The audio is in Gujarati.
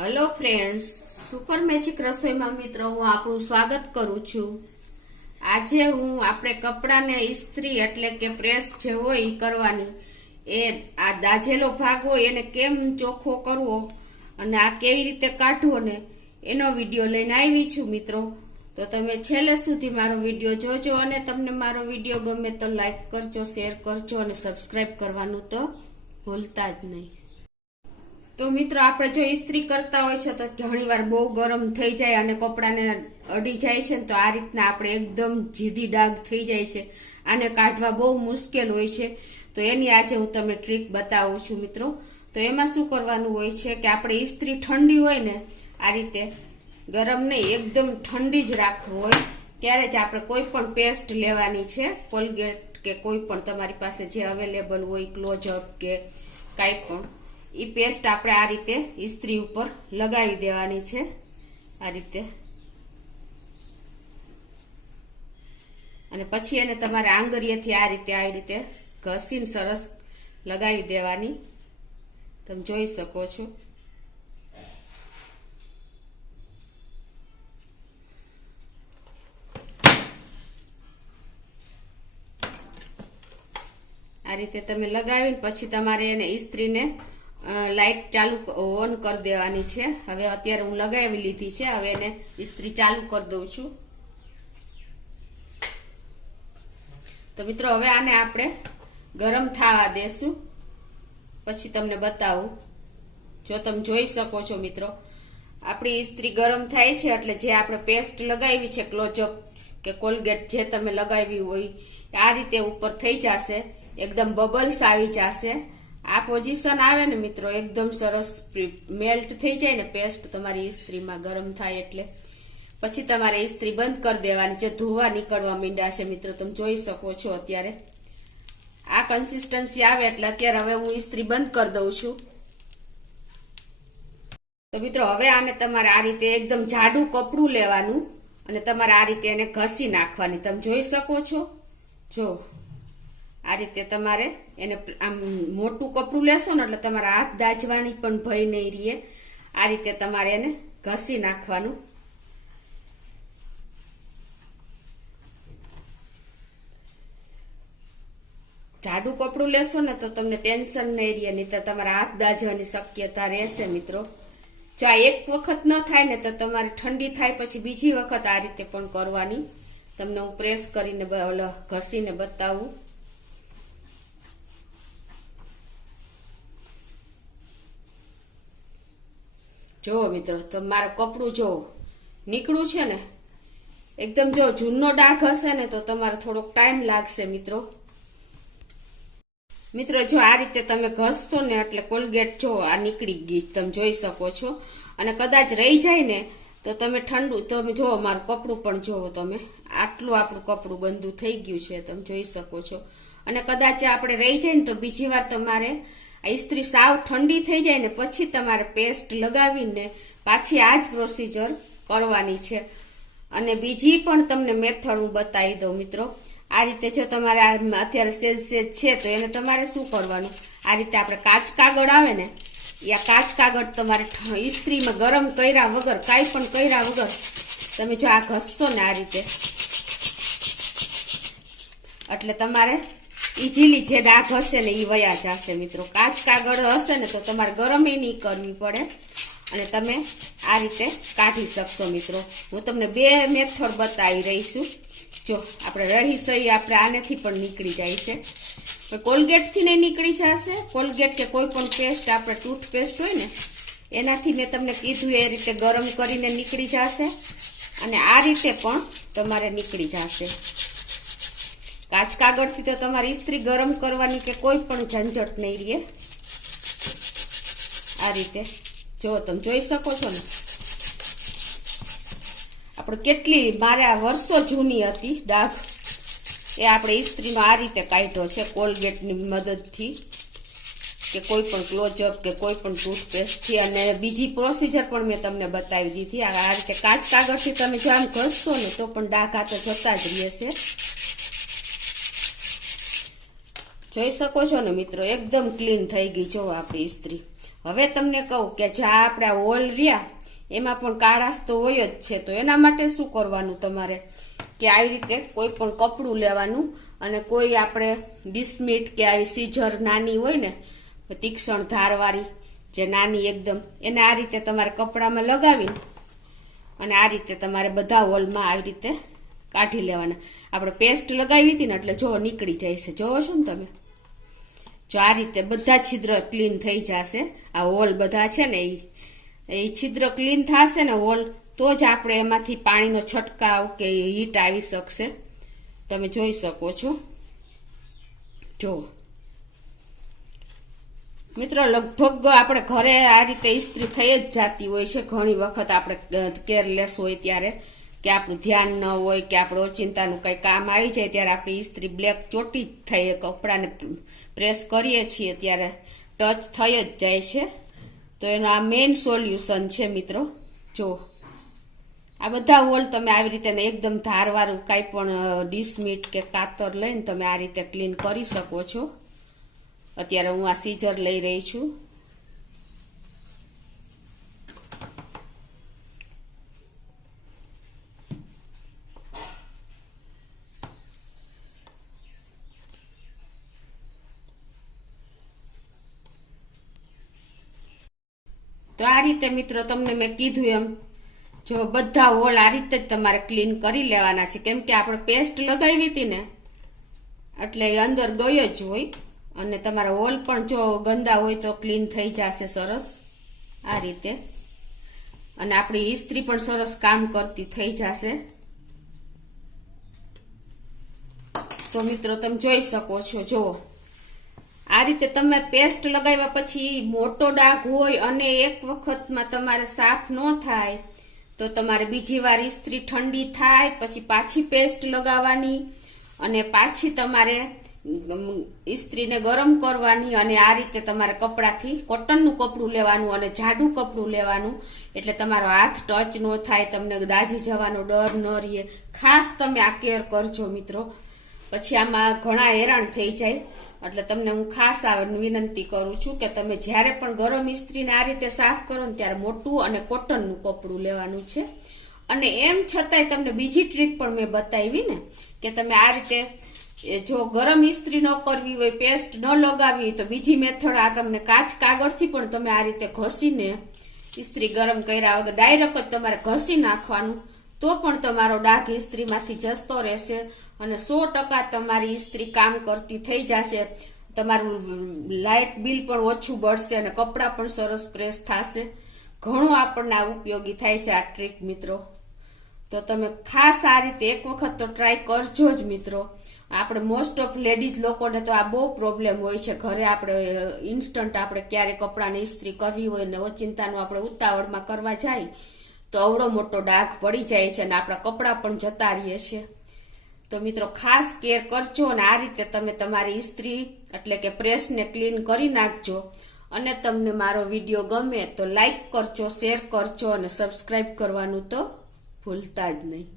હેલો ફ્રેન્ડ્સ, સુપર મેજિક રસોઈમાં મિત્રો હું આપણું સ્વાગત કરું છું। આજે હું આપણે કપડાને ઇસ્ત્રી એટલે કે પ્રેસ જે હોય એ કરવાની, એ આ દાઝેલો ભાગ હોય એને કેમ ચોખ્ખો કરવો અને આ કેવી રીતે કાઢવો ને એનો વિડીયો લઈને આવી છું મિત્રો। તો તમે છેલ્લે સુધી મારો વિડીયો જોજો અને તમને મારો વિડીયો ગમે તો લાઈક કરજો, શેર કરજો અને સબસ્ક્રાઇબ કરવાનું તો ભૂલતા જ નહીં। તો મિત્રો આપણે જો ઇસ્ત્રી કરતા હોય છે તો ઘણીવાર બહુ ગરમ થઈ જાય અને કપડાને અડી જાય છે, તો આ રીતના આપણે એકદમ જીધી ડાઘ થઈ જાય છે, આને કાઢવા બહુ મુશ્કેલ હોય છે। તો એની આજે હું તમને ટ્રીક બતાવું છું મિત્રો। તો એમાં શું કરવાનું હોય છે કે આપણે ઇસ્ત્રી ઠંડી હોય ને, આ રીતે ગરમ નહીં એકદમ ઠંડી જ રાખવું હોય ત્યારે જ આપણે કોઈ પણ પેસ્ટ લેવાની છે, કોલગેટ કે કોઈ પણ તમારી પાસે જે અવેલેબલ હોય, ક્લોઝઅપ કે કાંઈ પણ, એ પેસ્ટ આપણે આ રીતે ઇસ્ત્રી ઉપર લગાવી દેવાની છે। આ રીતે અને પછી એને તમારે આંગળીએથી આ રીતે આવી રીતે ઘસીને સરસ લગાવી દેવાની, તમે જોઈ શકો છો। આ રીતે તમે લગાવીને પછી તમારે એને ઇસ્ત્રીને લાઈટ ચાલુ ઓન કરી દેવાની છે। હવે અત્યારે હું લગાવી લીધી છે, હવે એને ઇસ્ત્રી ચાલુ કરી દઉં છું। તો મિત્રો હવે આને આપણે ગરમ થવા દેશું, પછી તમને બતાવું। જો તમે જોઈ શકો છો મિત્રો, આપણી ઇસ્ત્રી ગરમ થાય છે એટલે જે આપણે પેસ્ટ લગાવી છે, ક્લોઝઅપ કે કોલગેટ જે તમે લગાવી હોય, આ રીતે ઉપર થઈ જશે, એકદમ બબલ્સ આવી જશે। આ પોઝિશન આવે ને મિત્રો, એકદમ સરસ મેલ્ટ થઈ જાય ને પેસ્ટ તમારી ઇસ્ત્રીમાં ગરમ થાય એટલે પછી તમારે ઇસ્ત્રી બંધ કરી દેવાની છે। ધોવા નીકળવા માંડ્યા છે મિત્રો, તમે જોઈ શકો છો। અત્યારે આ કન્સિસ્ટન્સી આવે એટલે અત્યારે હવે હું ઇસ્ત્રી બંધ કરી દઉં છું। તો મિત્રો હવે આને તમારે આ રીતે એકદમ જાડું કપડું લેવાનું અને તમારે આ રીતે એને ઘસી નાખવાની, તમે જોઈ શકો છો। જો આ રીતે તમારે એને આમ મોટું કપડું લેશો ને એટલે તમારા હાથ દાજવાની પણ ભય નહીં રહે। આ રીતે તમારે એને ઘસી નાખવાનું। જાડું કપડું લેશો ને તો તમને ટેન્શન નહીં રહે, નહીં તો તમારા હાથ દાજવાની શક્યતા રહેશે મિત્રો। જો આ એક વખત ન થાય ને તો તમારે ઠંડી થાય પછી બીજી વખત આ રીતે પણ કરવાની। તમને હું પ્રેસ કરીને ઘસીને બતાવું। જો મિત્રો, તમારું કપડું જો નીકળું છે ને એકદમ, જો જૂનો ડાઘ હશે ને તો તમારે થોડોક ટાઈમ લાગશે મિત્રો। મિત્રો જો આ રીતે તમે ઘસશો ને એટલે કોલગેટ જો આ નીકળી ગઈ, તમે જોઈ શકો છો। અને કદાચ રહી જાય ને તો તમે ઠંડુ, તમે જો મારું કપડું પણ જોવો, તમે આટલું આપણું કપડું ગંદુ થઈ ગયું છે, તમે જોઈ શકો છો। અને કદાચ આપણે રહી જાય ને તો બીજી વાર તમારે ઇસ્ત્રી સાવ ઠંડી થઈ જાય ને પછી તમારે પેસ્ટ લગાવીને પાછી આ જ પ્રોસીજર કરવાની છે। અને બીજી પણ તમને મેથડ હું બતાવી દઉં મિત્રો। આ રીતે જો તમારે અત્યારે સેજ છે તો એને તમારે શું કરવાનું, આ રીતે આપણે કાચ કાગળ આવે ને, એ કાચ કાગળ તમારે ઇસ્ત્રીમાં ગરમ કર્યા વગર, કાંઈ પણ કર્યા વગર તમે જો આ ઘસશો ને આ રીતે, એટલે તમારે ઇઝીલી જે ડાઘ હશે ને એ વયા જશે મિત્રો। કાચ કાગળ હશે ને તો તમારે ગરમ એ નહીં કરવી પડે અને તમે આ રીતે કાઢી શકશો મિત્રો। હું તમને બે મેથડ બતાવી રહી છું। જો આપણે રહી સહી આપણે આનેથી પણ નીકળી જાય છે, કોલગેટથી નહીં નીકળી જશે। કોલગેટ કે કોઈ પણ પેસ્ટ, આપણે ટૂથપેસ્ટ હોય ને એનાથી મેં તમને કીધું એ રીતે ગરમ કરીને નીકળી જશે અને આ રીતે પણ તમારે નીકળી જશે। કાચ કાગળથી તો તમારી ઇસ્ત્રી ગરમ કરવાની કે કોઈ પણ ઝંઝટ નહીં રહે। આ રીતે જો તમે જોઈ શકો છો ને, આપણે કેટલી, મારે આ વર્ષો જૂની હતી ડાઘ, એ આપણે ઇસ્ત્રીનો આ રીતે કાઢ્યો છે કોલગેટની મદદથી કે કોઈ પણ ક્લોઝઅપ કે કોઈ પણ ટૂથપેસ્ટથી। અને બીજી પ્રોસીજર પણ મેં તમને બતાવી દીધી। આ રીતે કાચ કાગળથી તમે જો આમ ઘસશો ને તો પણ ડાઘ આ તો જતા જ રહેશે। જોઈ શકો છો ને મિત્રો, એકદમ ક્લીન થઈ ગઈ જો આપણી ઇસ્ત્રી। હવે તમને કહું કે જ્યાં આપણે હોલ રહ્યા એમાં પણ કાળાશ તો હોય જ છે, તો એના માટે શું કરવાનું તમારે કે આવી રીતે કોઈ પણ કપડું લેવાનું અને કોઈ આપણે ડિસ્મિટ કે આવી સીઝર નાની હોય ને તીક્ષ્ણ ધારવાળી જે નાની એકદમ, એને આ રીતે તમારે કપડામાં લગાવીને અને આ રીતે તમારે બધા હોલમાં આવી રીતે કાઢી લેવાના. આપણે પેસ્ટ લગાવી હતી ને એટલે જો નીકળી જાય છે, જોવો છો ને તમે. જો આ રીતે બધા છિદ્ર ક્લીન થઈ જશે. આ હોલ બધા છે ને એ છિદ્ર ક્લીન થશે ને હોલ, તો જ આપણે એમાંથી પાણીનો છંટકાવ કે હીટ આવી શકશે. તમે જોઈ શકો છો. જો મિત્રો લગભગ આપણે ઘરે આ રીતે ઇસ્ત્રી થઈ જ જતી હોય છે. ઘણી વખત આપણે કેરલેસ હોય ત્યારે, કે આપણું ધ્યાન ન હોય કે આપણે ઓચિંતાનું કંઈ કામ આવી જાય ત્યારે આપણી ઇસ્ત્રી બ્લેક ચોટી જ થઈ, કપડાને પ્રેસ કરીએ છીએ ત્યારે ટચ થઈ જ જાય છે. તો એનો આ મેઇન સોલ્યુશન છે મિત્રો. જો આ બધા હોલ તમે આવી રીતે એકદમ ધારવાળું કાંઈ પણ ડિસ્મિટ કે કાતર લઈને તમે આ રીતે ક્લીન કરી શકો છો. અત્યારે હું આ સીઝર લઈ રહી છું. તો આ રીતે મિત્રો તમને મેં કીધું એમ જો બધા હોલ આ રીતે જ તમારે ક્લીન કરી લેવાના છે, કેમ કે આપણે પેસ્ટ લગાવી હતી ને એટલે એ અંદર ગયો જ હોય. અને તમારા હોલ પણ જો ગંદા હોય તો ક્લીન થઈ જશે સરસ આ રીતે, અને આપણી ઇસ્ત્રી પણ સરસ કામ કરતી થઈ જશે. તો મિત્રો તમે જોઈ શકો છો. જુઓ આ રીતે તમે પેસ્ટ લગાવ્યા પછી મોટો ડાઘ હોય અને એક વખતમાં તમારે સાફ ન થાય તો તમારે બીજી વાર ઇસ્ત્રી ઠંડી થાય પછી પાછી પેસ્ટ લગાવવાની અને પાછી તમારે ઇસ્ત્રીને ગરમ કરવાની. અને આ રીતે તમારે કપડાથી કોટનનું કપડું લેવાનું અને જાડું કપડું લેવાનું, એટલે તમારો હાથ ટચ ન થાય, તમને દાજી જવાનો ડર ન રહે. ખાસ તમે આ કેર કરજો મિત્રો, પછી આમાં ઘણા હેરાન થઈ જાય. એટલે તમને હું ખાસ આ વિનંતી કરું છું કે તમે જ્યારે પણ ગરમ ઇસ્ત્રીને આ રીતે સાફ કરો ને ત્યારે મોટું અને કોટનનું કપડું લેવાનું છે. અને એમ છતાંય તમને બીજી ટ્રીક પણ મેં બતાવી ને કે તમે આ રીતે જો ગરમ ઇસ્ત્રી ન કરવી હોય, પેસ્ટ ન લગાવી હોય, તો બીજી મેથડ આ તમને કાચ કાગળથી પણ તમે આ રીતે ઘસીને ઇસ્ત્રી ગરમ કર્યા વગર ડાયરેક્ટ જ તમારે ઘસી નાખવાનું, તો પણ તમારો ડાઘ ઇસ્ત્રીમાંથી જતો રહેશે અને 100% તમારી ઇસ્ત્રી કામ કરતી થઈ જશે. તમારું લાઇટ બિલ પણ ઓછું બળશે અને કપડાં પણ સરસ પ્રેસ થશે. ઘણું આપણને આ ઉપયોગી થાય છે આ ટ્રીક મિત્રો. તો તમે ખાસ આ રીતે એક વખત તો ટ્રાય કરજો જ મિત્રો. આપણે મોસ્ટ ઓફ લેડીઝ લોકોને તો આ બહુ પ્રોબ્લેમ હોય છે. ઘરે આપણે ઇન્સ્ટન્ટ આપણે ક્યારે કપડાની ઇસ્ત્રી કરવી હોય ને ઓચિંતાનું આપણે ઉતાવળમાં કરવા જાય તો અવડો મોટો ડાઘ પડી જાય છે અને આપણા કપડાં પણ જતા રહીએ છે. તો મિત્રો ખાસ કેર કરજો અને આ રીતે તમે તમારી ઇસ્ત્રી એટલે કે પ્રેસને ક્લીન કરી નાખજો. અને તમને મારો વિડીયો ગમે તો લાઈક કરજો, શેર કરજો અને સબસ્ક્રાઈબ કરવાનું તો ભૂલતા જ નહીં.